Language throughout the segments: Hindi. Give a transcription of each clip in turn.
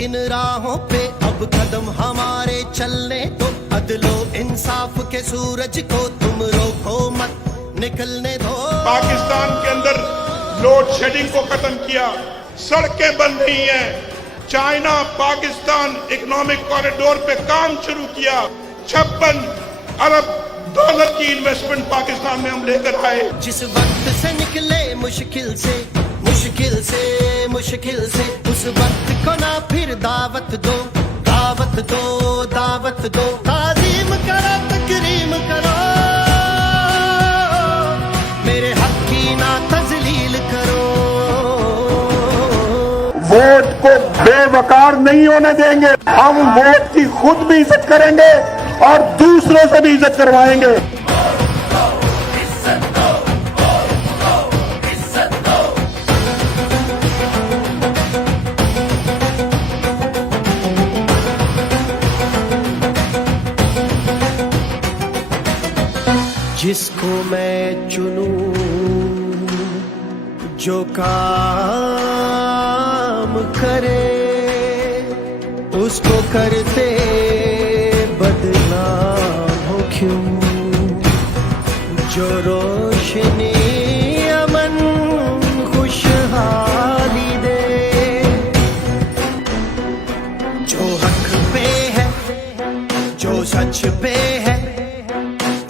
इन राहों पे अब कदम हमारे चलने दो, अदलो इंसाफ के सूरज को तुम रोको मत निकलने दो। पाकिस्तान के अंदर लोड शेडिंग को खत्म किया, सड़कें बन रही हैं, चाइना पाकिस्तान इकोनॉमिक कॉरिडोर पे काम शुरू किया, 56 अरब डॉलर की इन्वेस्टमेंट पाकिस्तान में हम लेकर आए। जिस वक्त से निकले मुश्किल से उस वक्त को ना फिर दावत दो, ताज़ीम करो तकरीम करो, मेरे हक की ना तजलील करो। वोट को बेवकार नहीं होने देंगे, हम वोट की खुद भी इज्जत करेंगे और दूसरों से भी इज्जत करवाएंगे। जिसको मैं चुनूं जो काम करे, उसको करते बदनाम हो क्यों, जो रोशनी अमन खुशहाली दे, जो हक पे है जो सच पे है,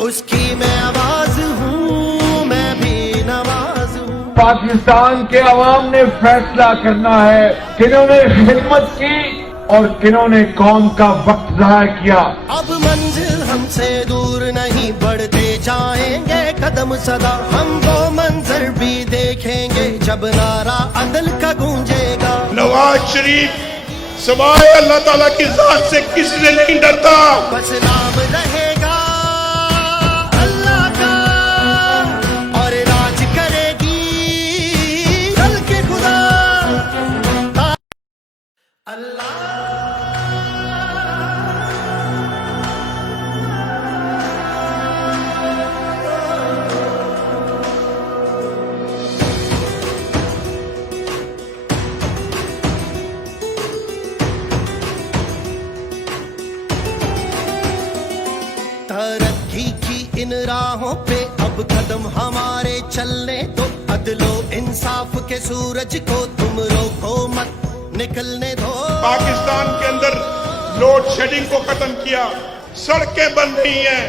उसकी मैं आवाज हूँ, मैं भी नवाज हूँ। पाकिस्तान के अवाम ने फैसला करना है किन्होंने खिदमत की और किन्होंने कौम का वक्त ज़ाया किया। अब मंजिल हमसे दूर नहीं, बढ़ते जाएंगे कदम सदा, हम वो मंजर भी देखेंगे जब नारा अदल का गूंजेगा। नवाज शरीफ सवाए अल्लाह ताला की जात से किसी से नहीं डरता, बस नाम रहेगा अल्लाह का और राज करेगी कल के खुदा अल्लाह। तरक्की की इन राहों पे अब कदम हमारे चलने दो, अदलो इंसाफ के सूरज को तुम रोको मत निकलने दो। पाकिस्तान के अंदर लोड शेडिंग को खत्म किया, सड़कें बन रही हैं,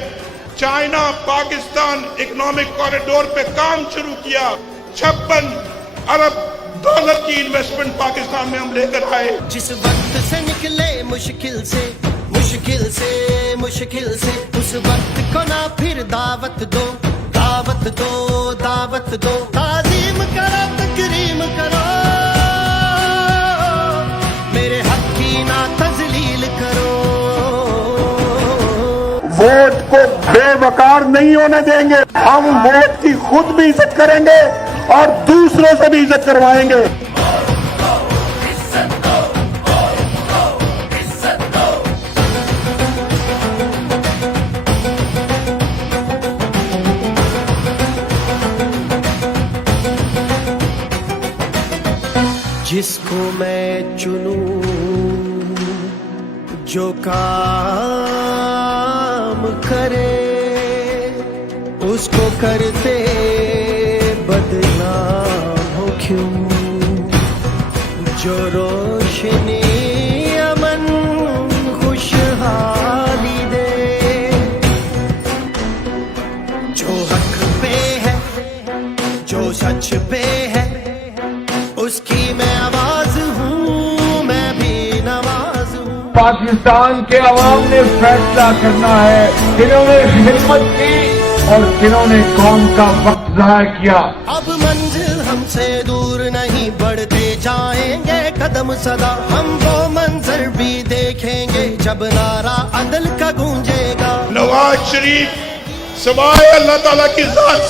चाइना पाकिस्तान इकोनॉमिक कॉरिडोर पे काम शुरू किया, 56 अरब डॉलर की इन्वेस्टमेंट पाकिस्तान में हम लेकर आए। जिस वक्त से निकले मुश्किल से उस वक्त को ना फिर दावत दो, ताज़ीम करो तकरीम करो, मेरे हक की ना तजलील करो। वोट को बेवकार नहीं होने देंगे, हम वोट की खुद भी इज्जत करेंगे और दूसरों से भी इज्जत करवाएंगे। जिसको मैं चुनूं जो काम करे, उसको करते बदनाम हो क्यों, जो रोशनी अमन खुशहाली दे, जो हक पे है जो सच पे है, उसकी मैं आवाज हूँ, मैं भी नवाज हूँ। पाकिस्तान के अवाम ने फैसला करना है किन्होंने खिदमत की और किन्होंने कौम का वक्त ज़ाया किया। अब मंजिल हमसे दूर नहीं, बढ़ते जाएंगे कदम सदा, हम वो मंजर भी देखेंगे जब नारा अदल का गूंजेगा। नवाज शरीफ सवाए अल्लाह ताला की जात से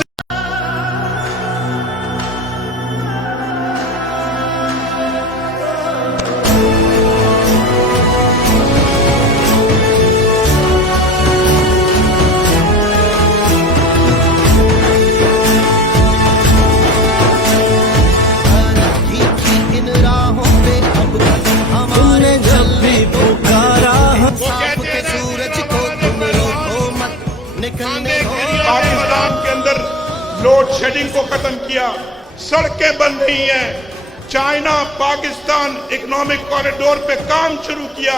इन राहों पे अब कदम हमारे शेडिंग को खत्म किया, सड़कें बन रही हैं, चाइना पाकिस्तान इकोनॉमिक कॉरिडोर पे काम शुरू किया,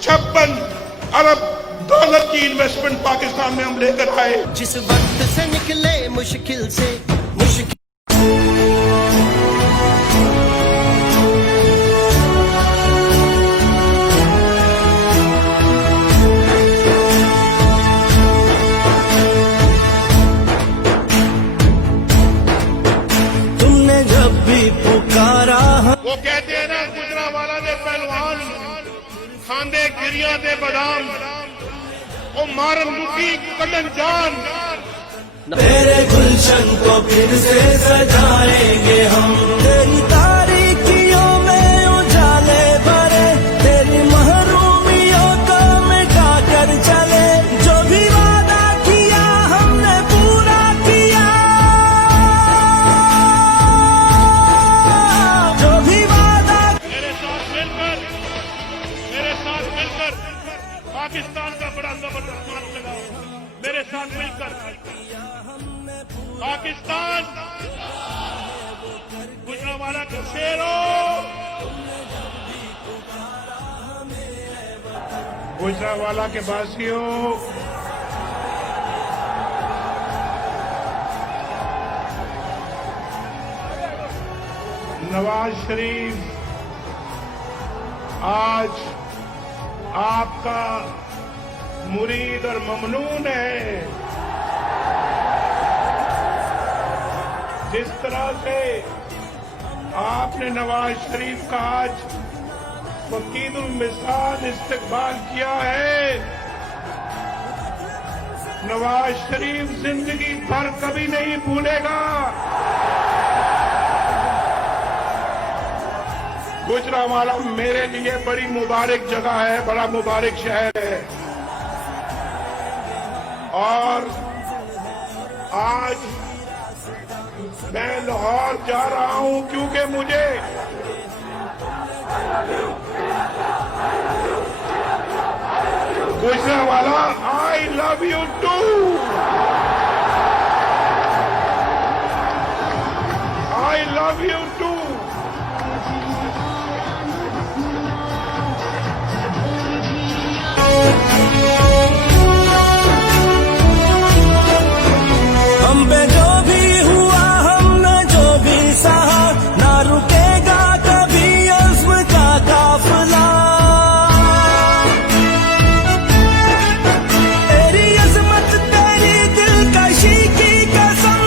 56 अरब डॉलर की इन्वेस्टमेंट पाकिस्तान में हम लेकर आए। जिस वक्त से निकले मुश्किल से मुश्किल तुमने जब भी पुकारा वो कहते हैं ना, गुजरावाला दे पहलवान खांदे गिरिया दे बादाम, ओ मारन मुकी कलन जान। तेरे गुलशन को फिर से सजाएंगे हम, तेरी तारीकियों में उजाले भरे, तेरी महरूमियों को मिटा कर चले। जो भी वादा किया हमने पूरा किया, जो भी वादा। मेरे साथ मिलकर पाकिस्तान का बड़ा जबरदस्त मार्च लगाओ। मेरे साथ मिलकर पाकिस्तान गुजरावाला के शेरों, गुजरावाला के वासियों, नवाज शरीफ आज आपका मुरीद और ममनून है। जिस तरह से आपने नवाज शरीफ का आज वकीदुल मिसाल इस्तकबाल किया है, नवाज शरीफ जिंदगी भर कभी नहीं भूलेगा। गुजरावाला मेरे लिए बड़ी मुबारक जगह है, बड़ा मुबारक शहर है। और आज मैं लाहौर जा रहा हूं क्योंकि मुझे Gujranwala, I love you too, I love you too. हम पे जो भी हुआ, हमने जो भी सहा, ना रुकेगा कभी अज़्म का काफिला। तेरी अज़मत तेरी दिलकशी की कसम,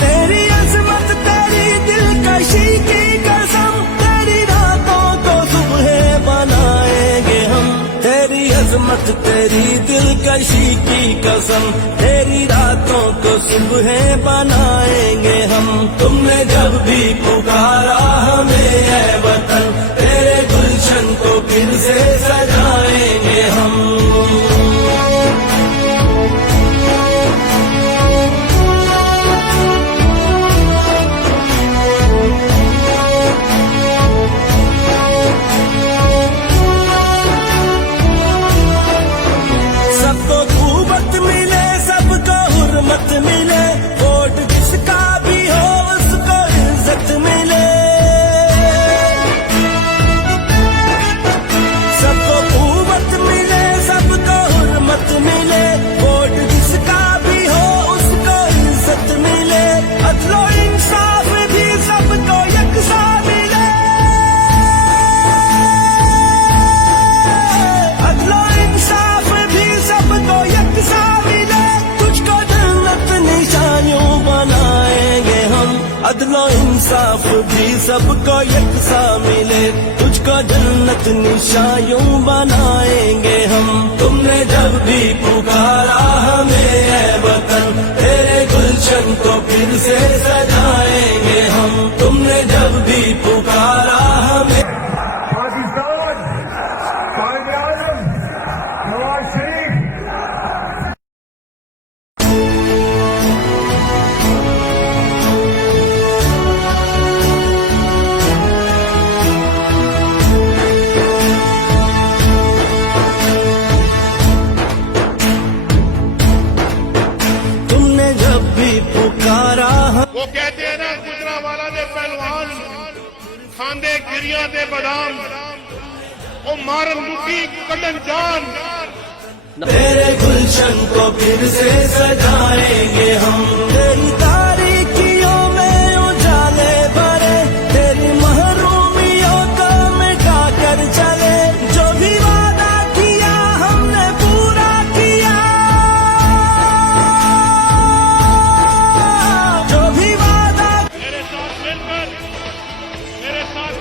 तेरी अज़मत तेरी दिलकशी की कसम, तेरी रातों को सुबह बनाएंगे हम। तेरी अज़मत तेरी दिलकशी की कसम, तेरी रातों को सुबह बनाएंगे हम। तुमने जब भी पुकारा हमें ऐ वतन, तेरे गुलशन को फिर से सजाएंगे हम। सबको खूबत मिले, सबको हुर्मत मिले, वोट जिसका भी हो उसको इज्जत मिले। सबको खूबत मिले, सबको हुर्मत मिले, वोट जिसका भी हो उसको इज्जत मिले। अदलो इंसाफ भी सबको यकसा मिले, अदलो इंसाफ भी सबको यकसा मिले। तुझको जन्नत निशानियों बनाएंगे हम, अदलो इंसाफ भी सबको यकसा मिले। तुझको जन्नत निशानियों बनाएंगे हम। तुमने जब भी पुकारा हमें ऐ वतन, तेरे गुलशन को फिर से सजाएंगे हम। तुमने जब भी पुकारा हमें। पाकिस्तान, कायद-ए-आज़म, नवाज शरीफ पुकारा वो कहते हैं ना, गुजरावाला दे पहलवान खांदे गिरिया दे बादाम, वो मारन मुकी कदम जान। तेरे गुलशन को फिर से सजाएंगे हम, तेरी तारीकियों में उजाले भरे, तेरी महरूमियों को मिटा कर चले। जो भी वादा किया हमने पूरा किया, जो भी वादा। मेरे साथ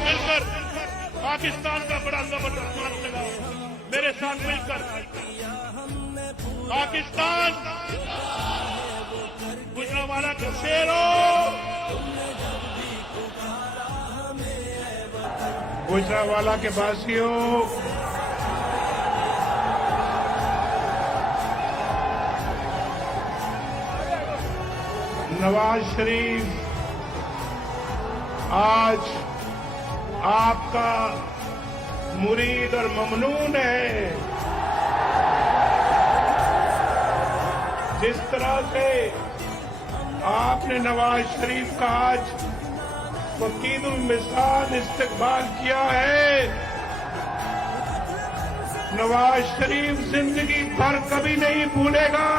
मिलकर पाकिस्तान का बड़ा जबरदस्त मार्च लगाओ। मेरे साथ मिलकर पाकिस्तान, गुजरावाला के शेरों, गुजरावाला के वासियों, नवाज शरीफ आज आपका मुरीद और ममनून है। जिस तरह से आपने नवाज शरीफ का आज वकीलुल मिसाल इस्तकबाल किया है, नवाज शरीफ जिंदगी भर कभी नहीं भूलेगा।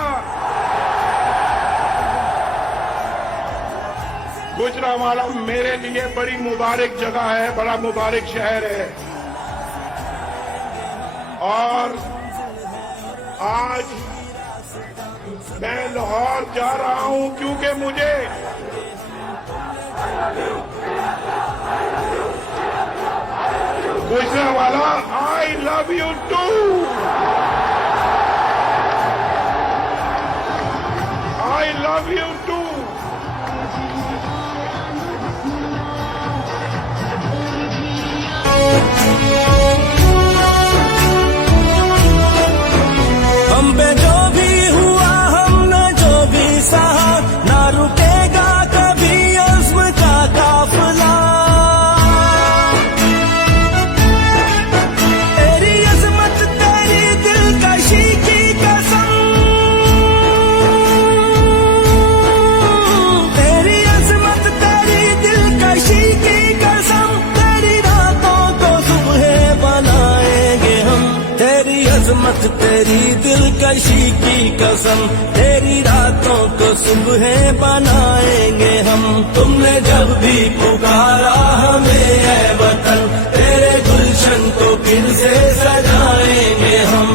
गुजरावाला मेरे लिए बड़ी मुबारक जगह है, बड़ा मुबारक शहर है। और आज मैं लाहौर जा रहा हूं क्योंकि मुझे Gujranwala, I love you too, I love you too. हम पे जो भी हुआ, हमने जो भी सहा, ना रुकेगा कभी अज़्म का काफिला। तेरी अज़मत तेरी दिलकशी की कसम, तेरी अज़मत तेरी दिलकशी की कसम, तेरी रातों को सुबह बनाएंगे हम। तेरी अज़मत तेरी दिलकशी की कसम, तेरी रातों को सुबह बनाएंगे हम। तुमने जब भी पुकारा हमें ऐ वतन, तेरे गुलशन को फिर से सजाएंगे हम।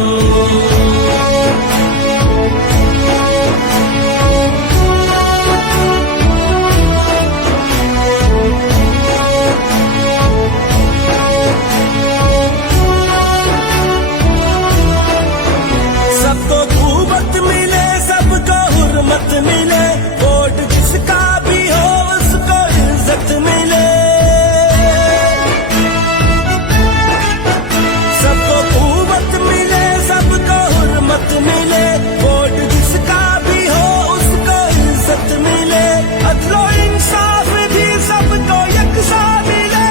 सबको खूबत मिले, सबको हुर्मत मिले, वोट जिसका भी हो उसको इज्जत मिले। सबको खूबत मिले, सबको हुर्मत मिले, वोट जिसका भी हो उसको इज्जत मिले। अदलो इंसाफ भी सबको यकसा मिले,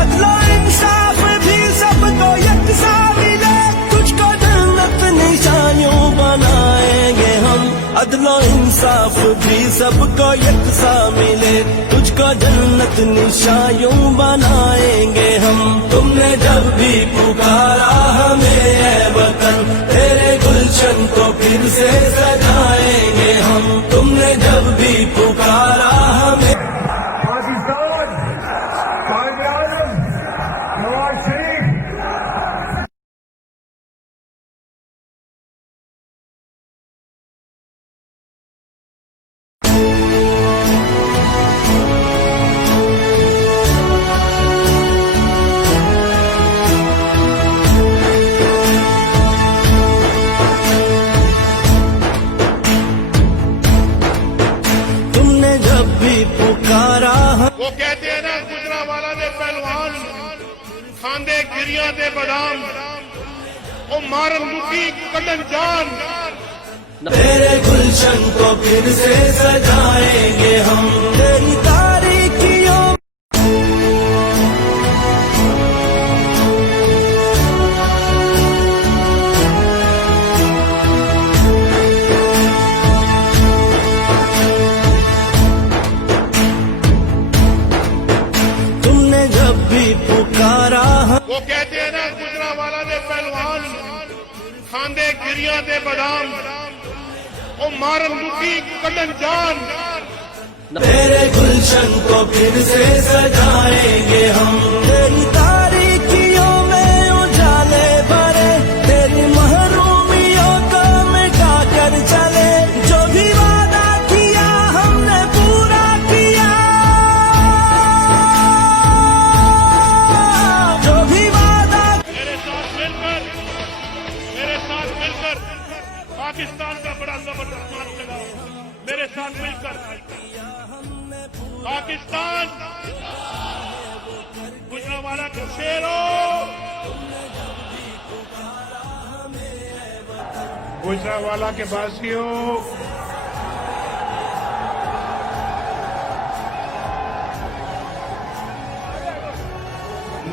अदलो इंसाफ भी सबको यकसा मिले। तुझको जन्नत निशानियों बनाएंगे हम, अदलो इंसाफ भी सबको यकसा मिले। तुझको जन्नत निशानियों बनाएंगे हम। तुमने जब भी पुकारा हमें ऐ वतन, तेरे गुलशन को फिर से सजाएंगे हम। तुमने जब भी पुकारा हमें। पाकिस्तान, कायद-ए-आज़म, नवाज शरीफ, तुमने जब भी पुकारा वो कहते हैं ना, गुजरावाला दे पहलवान खांदे गिरिया दे बादाम, वो मारन मुकी कदम जान। तेरे गुलशन को फिर से सजाएंगे हम। तेरी तारीकियों खांदे गिरियां दे बादाम ओ मारन मुकी कलन जान तेरे गुलशन को फिर से सजाएंगे हम तेरी तारीकियों में उजाले भरे तेरी महरूमियों को मिटा कर चले जो भी वादा किया हमने पूरा किया जो भी वादा मेरे साथ मिलकर पाकिस्तान का बड़ा जबरदस्त मार्च लगाओ मेरे साथ मिलकर पाकिस्तान गुजरांवाला के शेरों गुजरांवाला के वासियों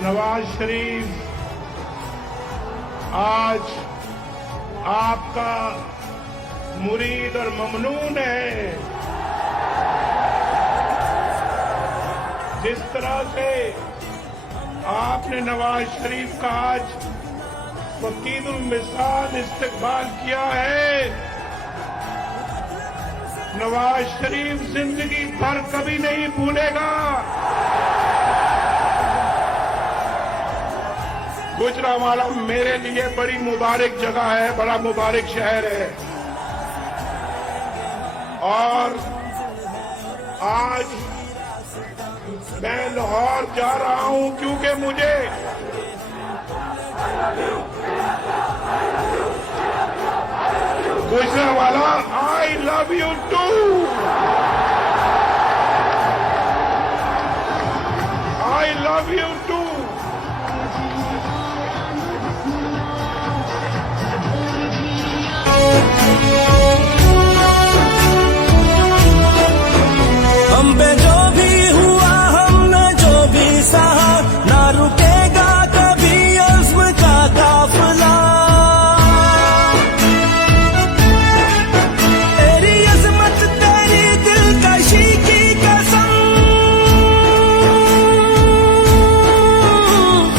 नवाज शरीफ आज आपका मुरीद और ममनून है। जिस तरह से आपने नवाज शरीफ का आज वकीलुल मिसाल इस्तकबाल किया है, नवाज शरीफ जिंदगी भर कभी नहीं भूलेगा। गुजरांवाला मेरे लिए बड़ी मुबारक जगह है, बड़ा मुबारक शहर है और आज मैं लाहौर जा रहा हूं क्योंकि मुझे Gujranwala I love you too I love you too हम पे जो भी हुआ हमने जो भी सहा ना रुकेगा कभी अज़्म का काफिला तेरी अज़मत तेरी दिलकशी की कसम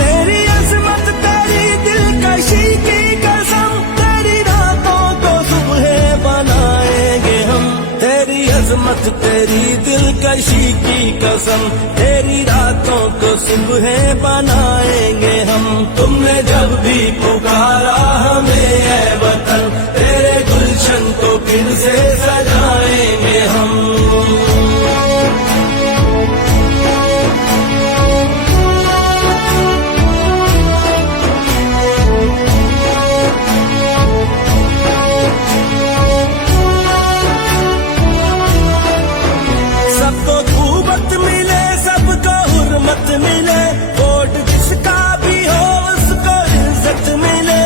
तेरी अज़मत तेरी दिलकशी की कसम तेरी रातों को सुबह बनाएंगे हम तेरी अज़मत तेरी दिलकशी की कसम तेरी रातों को सुबह बनाएंगे हम तुमने जब भी पुकारा हमें ऐ वतन तेरे गुलशन को फिर से सजाएंगे हम सबको खूबत मिले सबको हुर्मत मिले वोट जिसका भी हो उसको इज्जत मिले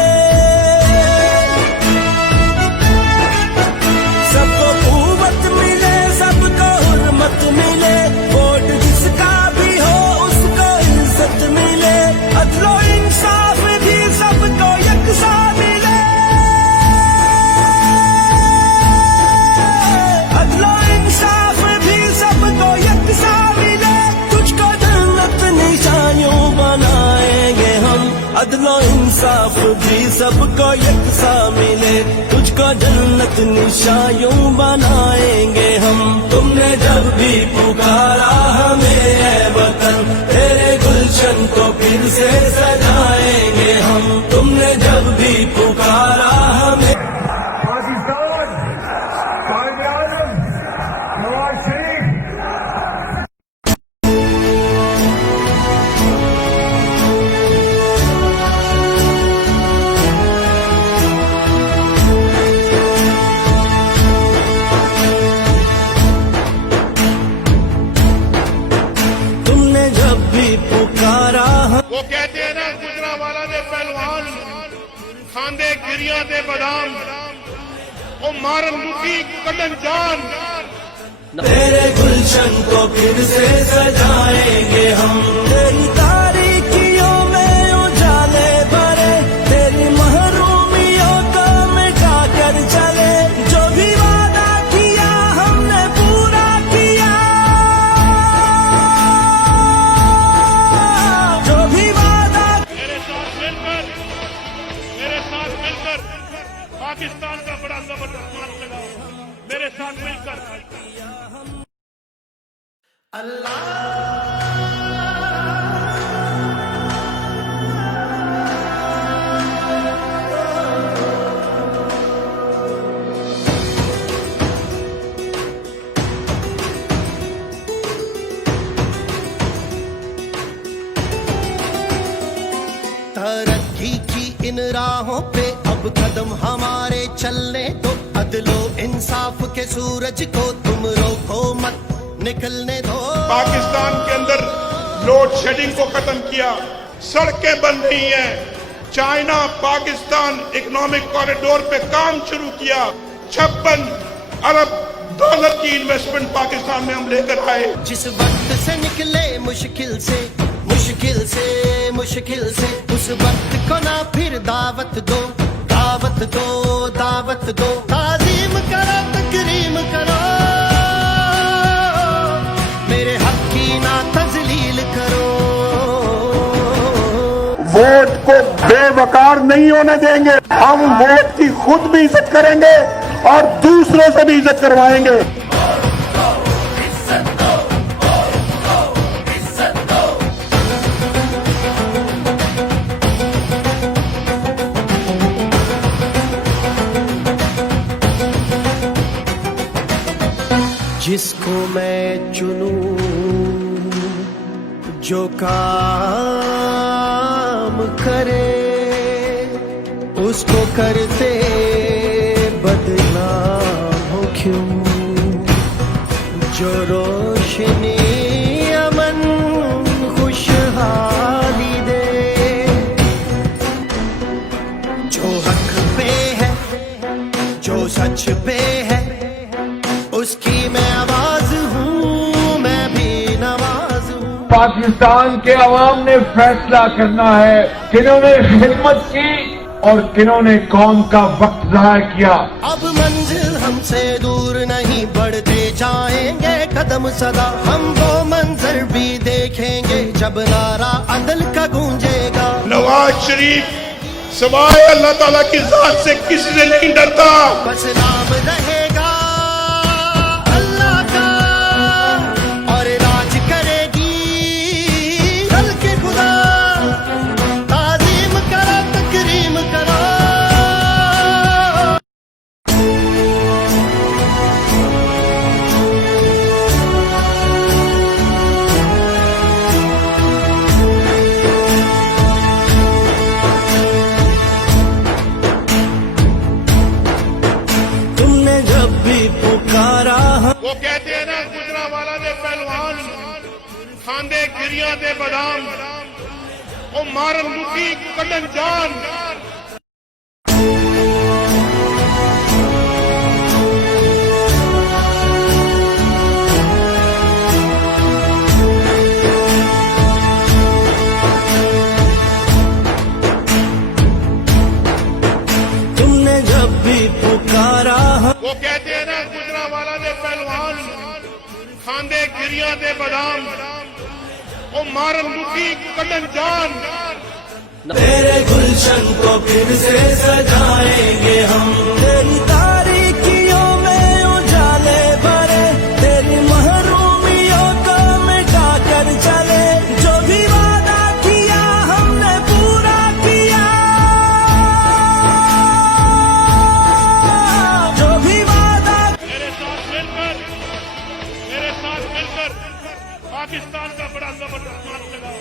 सबको खूबत मिले सबको हुर्मत मिले वोट जिसका भी हो उसको इज्जत मिले अदलो इंसाफ भी सबको यकसा मिले अदलो इंसाफ भी सबको यकसा मिले तुझको जन्नत निशानियों बनाएंगे हम अदलो इंसाफ भी सबको यकसा मिले तुझको जन्नत निशानियों बनाएंगे हम तुमने जब भी पुकारा हमें ऐ वतन तेरे गुलशन को फिर से सजाएंगे हम तुमने जब भी पुकारा हमें पाकिस्तान कायद-ए-आज़म नवाज शरीफ तुमने जब भी पुकारा वो कहते हैं ना गुजरांवाला दे पहलवान खांदे गिरियां दे बादाम ओ मारन मुकी कलन जान तेरे गुलशन को फिर से सजाएंगे हम तेरी तारीकियों में उजाले भरे तेरी महरूमियों को मिटा कर चले जो भी वादा किया हमने पूरा किया जो भी वादा मेरे साथ मिलकर पाकिस्तान का बड़ा जबरदस्त मार्च लगा मेरे साथ मिलकर। तरक्की की इन राहों पे अब कदम हमारे चलने दो, अदलो इंसाफ के सूरज को तुम रोको मत निकलने दो। पाकिस्तान के अंदर लोड शेडिंग को खत्म किया, सड़कें बन रही हैं, चाइना पाकिस्तान इकोनॉमिक कॉरिडोर पे काम शुरू किया, 56 अरब डॉलर की इन्वेस्टमेंट पाकिस्तान में हम लेकर आए। जिस वक्त से निकले मुश्किल से उस वक्त को ना फिर दावत दो, दावत दो, दावत दो। ताज़ीम करो, तकरीम करो, मेरे हक की ना तजलील करो। वोट को बेवकार नहीं होने देंगे, हम वोट की खुद भी इज्जत करेंगे और दूसरों से भी इज्जत करवाएंगे। जिसको मैं चुनूं, जो काम करे, उसको करते बदनाम हो क्यों। जो रोशनी अमन खुशहाली दे, जो हक पे है, जो सच पे है, उसकी मैं आवाज हूँ, मैं भी नवाज हूँ। पाकिस्तान के अवाम ने फैसला करना है किन्होंने खिदमत की और किन्होंने कौम का वक्त ज़ाया किया। अब मंजिल हमसे दूर नहीं, बढ़ते जाएंगे कदम सदा। हम वो मंजर भी देखेंगे जब नारा अदल का गूंजेगा। नवाज शरीफ सवाए अल्लाह ताला की जात से किसी से नहीं डरता। बस नाम रहेगा अल्लाह का और राज करेगी कल के खुदा। ताज़ीम करो, तकरीम करो। तुमने जब भी पुकारा वो कहते हैं ना, गुजरावाला दे पहलवान खांदे गिरिया दे बादाम, वो मारन मुकी कटन जान। तुमने जब भी पुकारा वो कहते हैं ना, गुजरावाला दे पहलवान खांदे गिरिया दे बादाम, वो मारन मुकी कटन जान। तेरे गुलशन को फिर से सजाएंगे हम। तेरी तारीकियों में उजाले भरे, तेरी महरूमियों को मिटा कर चले। जो भी वादा किया हमने पूरा किया, जो भी वादा। मेरे साथ मिलकर पाकिस्तान का बड़ा जबरदस्त मार्च लगा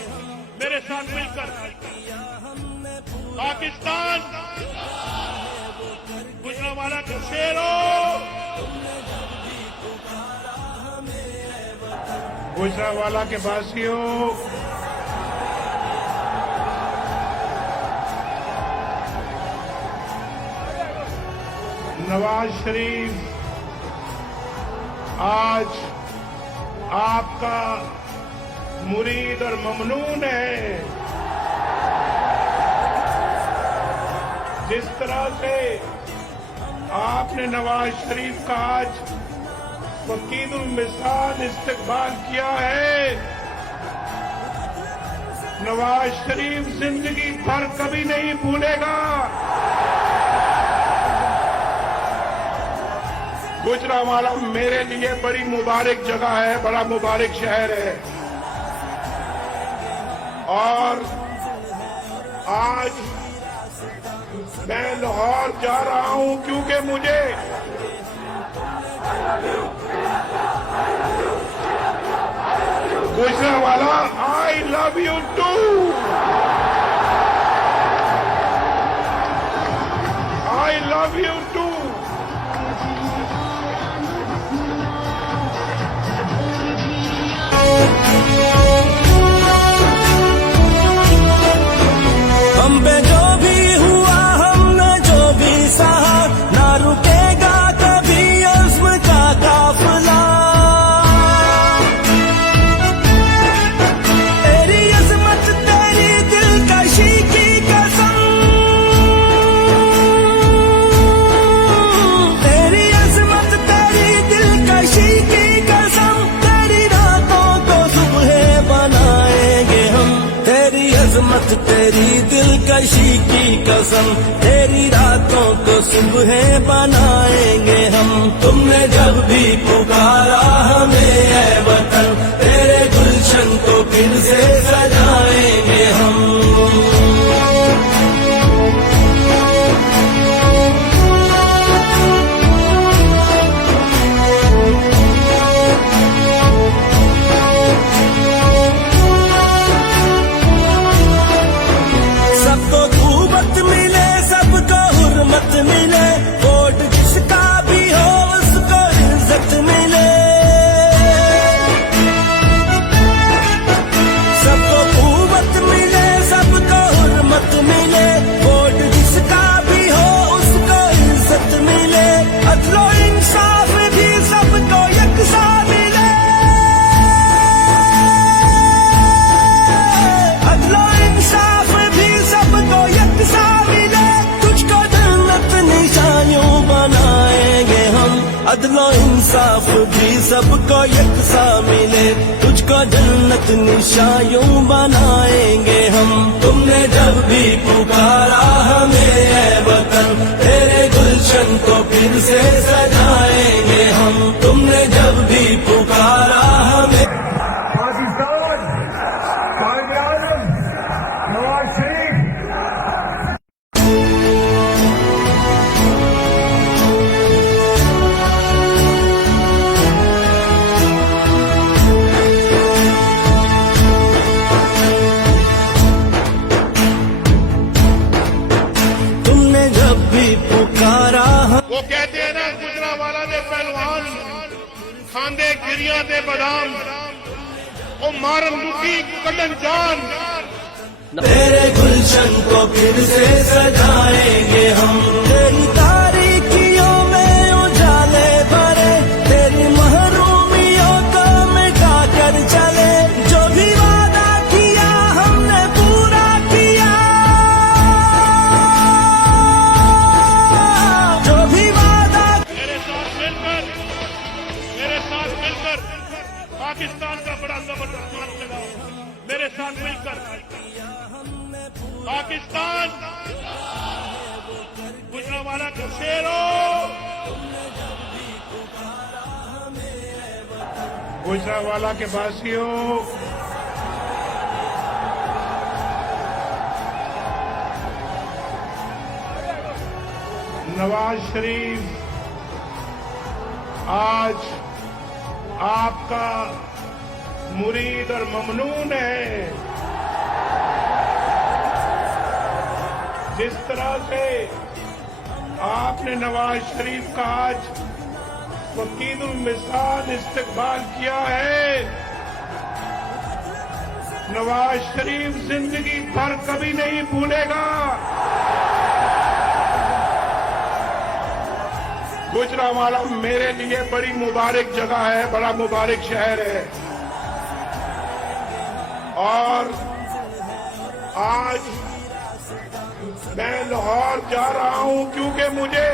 मेरे साथ मिलकर। पाकिस्तान गुजरावाला के शेरों, गुजरावाला के वासियों, नवाज शरीफ आज आपका मुरीद और ममनून है। जिस तरह से आपने नवाज शरीफ का आज वकीलुल मिसाल इस्तकबाल किया है, नवाज शरीफ जिंदगी भर कभी नहीं भूलेगा। गुजरांवाला मेरे लिए बड़ी मुबारक जगह है, बड़ा मुबारक शहर है। और आज मैं लाहौर जा रहा हूं क्योंकि मुझे Gujranwala, I love you too. I love you too. हम पे जो भी हुआ, हमने जो भी सहा, ना रुकेगा कभी अज़्म का काफिला। तेरी अज़मत, तेरी दिलकशी की कसम, तेरी अज़मत, तेरी दिलकशी की कसम, तेरी रातों को सुबह बनाएंगे हम। तेरी अज़मत, तेरी दिलकशी की कसम, तेरी रातों को सुबह बनाएंगे हम। तुमने जब भी पुकारा हमें ऐ वतन, तेरे गुलशन को फिर से सजाएंगे हम। सबको खूबत मिले, सबको हुर्मत मिले, वोट जिसका भी हो उसको इज्जत मिले। सबको खूबत मिले, सबको हुर्मत मिले, वोट जिसका भी हो उसको इज्जत मिले। अदलो इंसाफ भी सबको यकसा मिले, अदलो इंसाफ भी सबको यकसा मिले। तुझको जन्नत निशानियों बनाएंगे हम, अदलो इंसाफ भी सबको यकसा मिले। तुझको जन्नत निशानियों बनाएंगे हम। तुमने जब भी पुकारा हमें ऐ वतन, तेरे गुलशन को फिर से सजाएंगे हम। तुमने जब भी पुकारा हमें। पाकिस्तान, कायद-ए-आज़म, नवाज शरीफ, तुमने जब भी पुकारा वो कहते हैं ना, गुजरांवाला दे पहलवान खांदे गिरियां दे बादाम, ओ मारन मुकी कलन जान। तेरे गुलशन को फिर से सजाएंगे हम। तेरी तारीकियों में उजाले भरे, तेरी महरूमियों को मिटा कर चले। जो भी वादा किया हमने पूरा किया, जो भी वादा। मेरे साथ मिलकर पाकिस्तान का बड़ा जबरदस्त हाथ लगाओ। मेरे साथ मिलकर पाकिस्तान, गुजरांवाला के शेरों, गुजरांवाला के वासियों, नवाज शरीफ आज आपका मुरीद और ममनून है। जिस तरह से आपने नवाज शरीफ का आज वकीदुल मिसाल इस्तकबाल किया है, नवाज शरीफ जिंदगी भर कभी नहीं भूलेगा। गुजरांवाला मेरे लिए बड़ी मुबारक जगह है, बड़ा मुबारक शहर है। और आज मैं लाहौर जा रहा हूं क्योंकि मुझे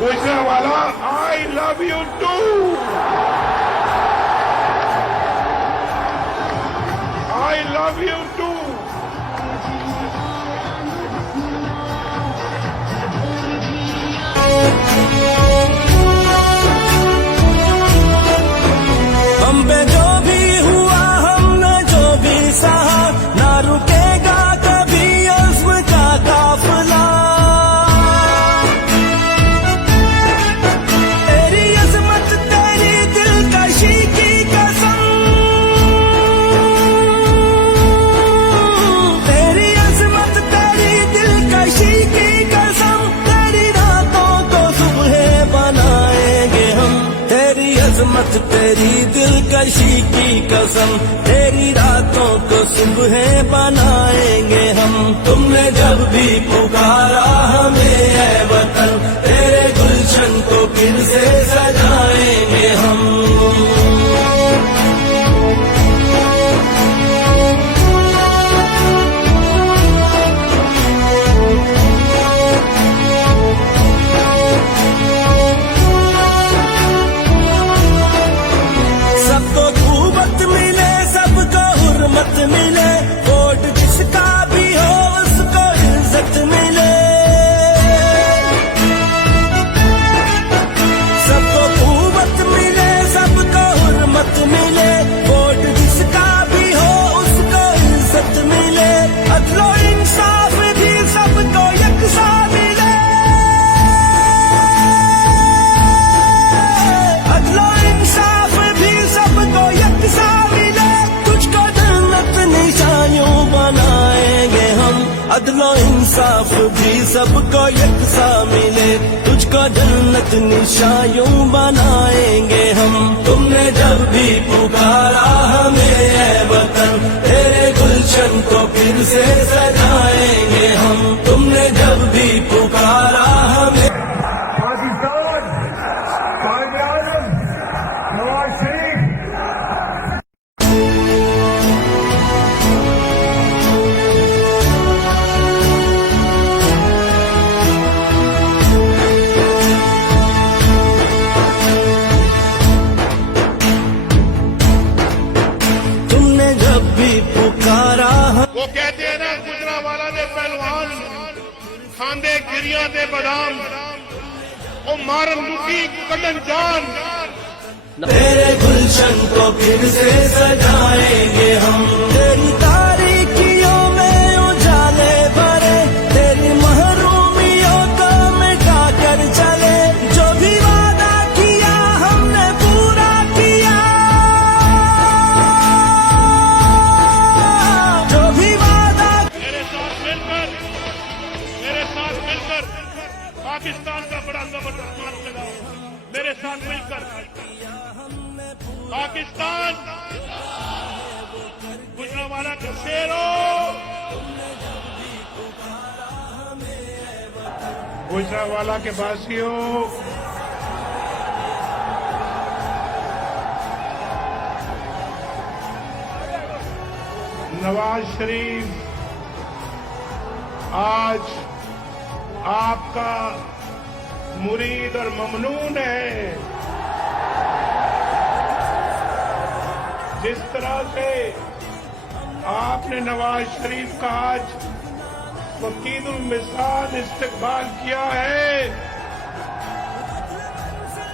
Gujranwala, I love you too. I love you too. तेरी दिलकशी की कसम, तेरी रातों को सुबह बनाएंगे हम। तुमने जब भी पुकारा हमें ऐ वतन, तेरे गुलशन को फिर से सजाएंगे हम। मत मिले वोट जिसका भी हो उसको इज्जत मिले, सबको कुव्वत मिले सबको हुर्मत मिले, वोट जिसका भी हो उसको इज्जत मिले, अदलो इंसाफ भी सबको यकसा मिले, अदलो इंसाफ भी सबको यकसा मिले, निशानियों बनाएंगे हम। अदलो इंसाफ भी सबको यकसा मिले, तुझको जन्नत निशानियों बनाएंगे हम। तुमने जब भी पुकारा हमें ऐ वतन, तेरे गुलशन को फिर से सजाएंगे हम। तुमने जब भी पुकारा हमें। पाकिस्तान, कायद-ए-आज़म, नवाज शरीफ, वो कहते हैं ना, गुजरावाला दे पहलवान खांदे गिरिया दे बादाम, वो मारन मुकी कदन जान। तेरे गुलशन को फिर से सजाएंगे हम, तेरी तारीकियों में उजाले भरे, तेरी महरूमियों को मिटा कर चले, जो भी वादा किया हमने पूरा किया, जो भी वादा। मेरे साथ मिलकर पाकिस्तान का बड़ा जबरदस्त मार्च लगाओ, मेरे साथ मिलकर पाकिस्तान गुजरावाला का शेर हो। गुजरावाला के वासियों, नवाज शरीफ आज आपका मुरीद और ममनून है। जिस तरह से आपने नवाज शरीफ का आज वकीदुल मिसाल इस्तकबाल किया है,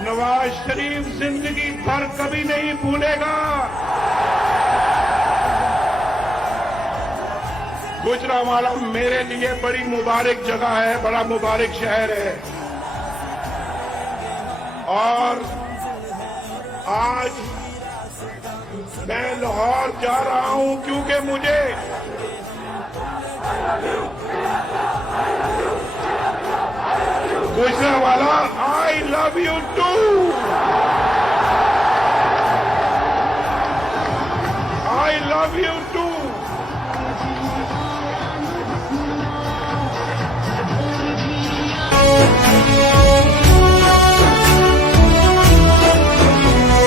नवाज शरीफ जिंदगी भर कभी नहीं भूलेगा। गुजरावाला मेरे लिए बड़ी मुबारक जगह है, बड़ा मुबारक शहर है, और आज मैं लाहौर जा रहा हूं क्योंकि मुझे Gujranwala, I love you too, I love you too.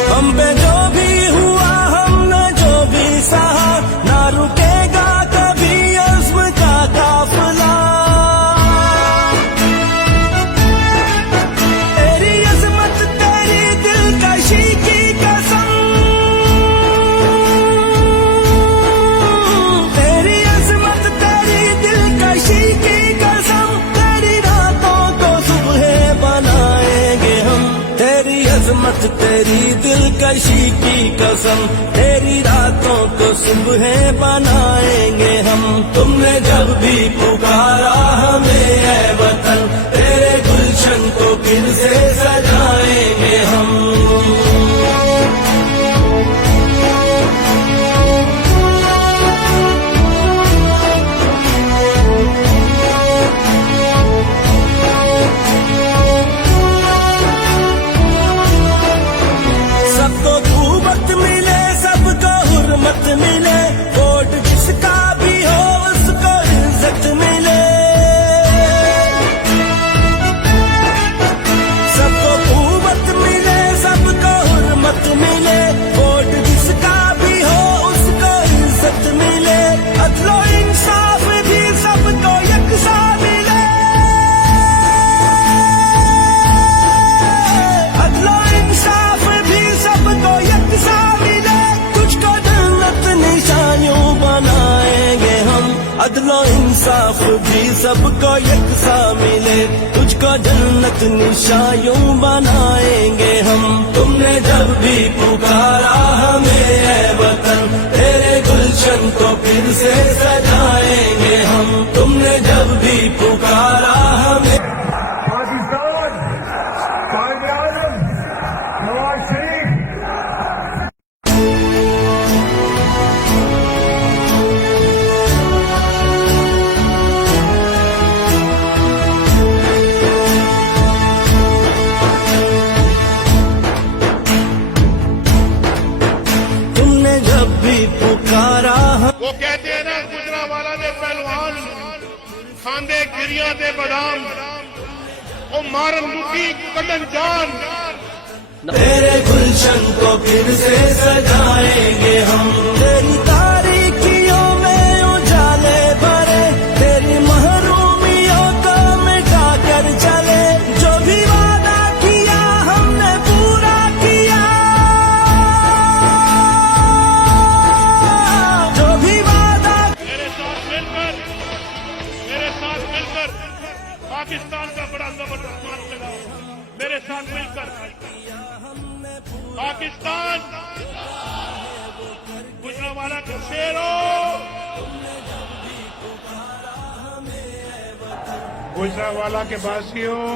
हम पे जो भी हुआ, हमने जो भी सहा, ना रुकेगा कभी अज़्म का काफिला। तेरी अज़मत तेरी दिलकशी की कसम, तेरी अज़मत तेरी दिलकशी की कसम, तेरी रातों को सुबह बनाएंगे हम। तेरी अज़मत तेरी दिलकशी की कसम, तेरी रातों को सुबह बनाएंगे हम। तुमने जब भी पुकारा हमें ऐ वतन, तेरे गुलशन को फिर से सजाएंगे हम। सबको अदलो इंसाफ भी सबको यकसा मिले, तुझको जन्नत निशायों बनाएंगे हम। तुमने जब भी पुकारा हमें ऐ वतन, तेरे गुलशन को फिर से सजाएंगे हम। तुमने जब भी पुकारा हमें। पाकिस्तान, कायद-ए-आज़म, नवाज शरीफ। तुमने जब भी पुकारा वो कहते हैं ना, गुजरावाला दे पहलवान खांदे गिरियां दे बादाम, ओ मारन मुकी कटन जान। तेरे गुलशन को फिर से सजाएंगे हम। तेरी तारीकियों में उजाले भरे, तेरी महरूमियों को मिटा कर चले। जो भी वादा किया हमने पूरा किया, जो भी वादा। मेरे साथ मिलकर पाकिस्तान का बड़ा जबरदस्त मार्च लगाओ। मेरे साथ मिलकर पाकिस्तान, गुजरावाला के शेरों, गुजरावाला के वासियों,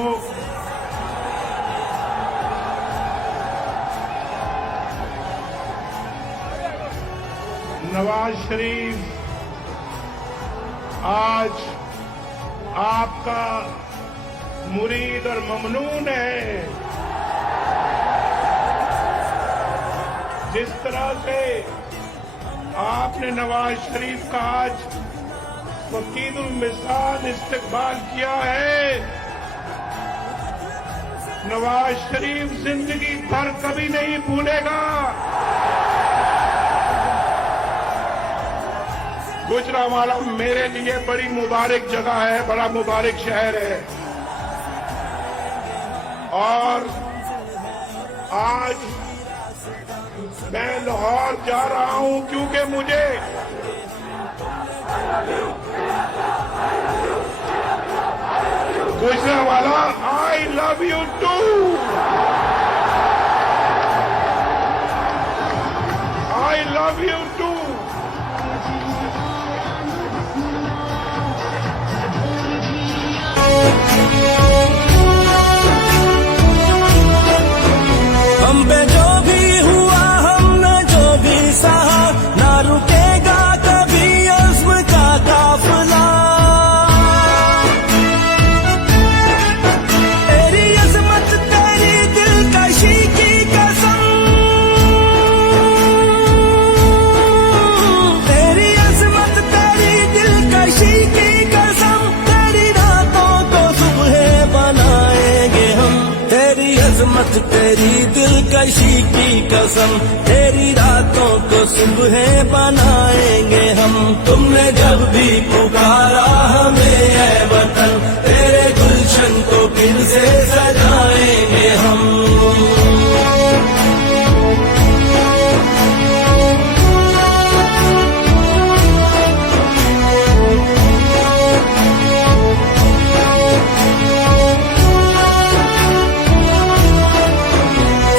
नवाज शरीफ आज आपका मुरीद और ममनून है। जिस तरह से आपने नवाज शरीफ का आज वकीदुल मिसाल इस्तकबाल किया है, नवाज शरीफ जिंदगी भर कभी नहीं भूलेगा। गुजरावाला मेरे लिए बड़ी मुबारक जगह है, बड़ा मुबारक शहर है। और आज मैं लाहौर जा रहा हूं क्योंकि मुझे Gujranwala, I love you too, I love you too. हम पे जो भी हुआ, हमने जो भी सहा, ना रुकेगा कभी अज़्म का काफिला। तेरी अज़मत तेरी दिलकशी की कसम, तेरी अज़मत तेरी दिलकशी की कसम, तेरी रातों को सुबह बनाएंगे हम। तेरी अज़मत तेरी दिलकशी की कसम, तेरी रातों को सुबह बनाएंगे हम। तुमने जब भी पुकारा हमें ऐ वतन, तेरे गुलशन को फिर से सजाएंगे हम।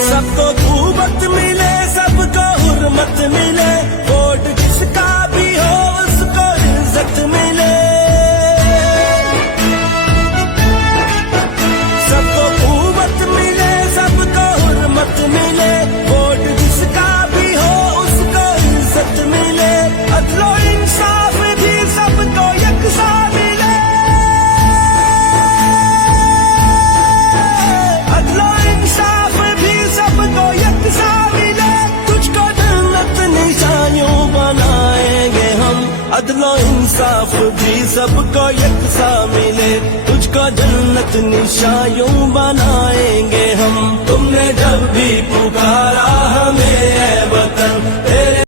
सबको खूबत मिले, सबको हुर्मत मिले, वोट जिसका भी हो उसको इज्जत मिले। सबको खूबत मिले, सबको हुर्मत मिले, वोट जिसका भी हो उसको इज्जत मिले। अदलो इंसाफ भी सबको यकसा मिले, अदलो इंसाफ भी सबको यकसा मिले, तुझको जन्नत निशानियों बनाएंगे हम। अदलो इंसाफ भी सबको यकसा मिले, तुझको जन्नत निशानियों बनाएंगे हम। तुमने जब भी पुकारा हमें ऐ वतन, तेरे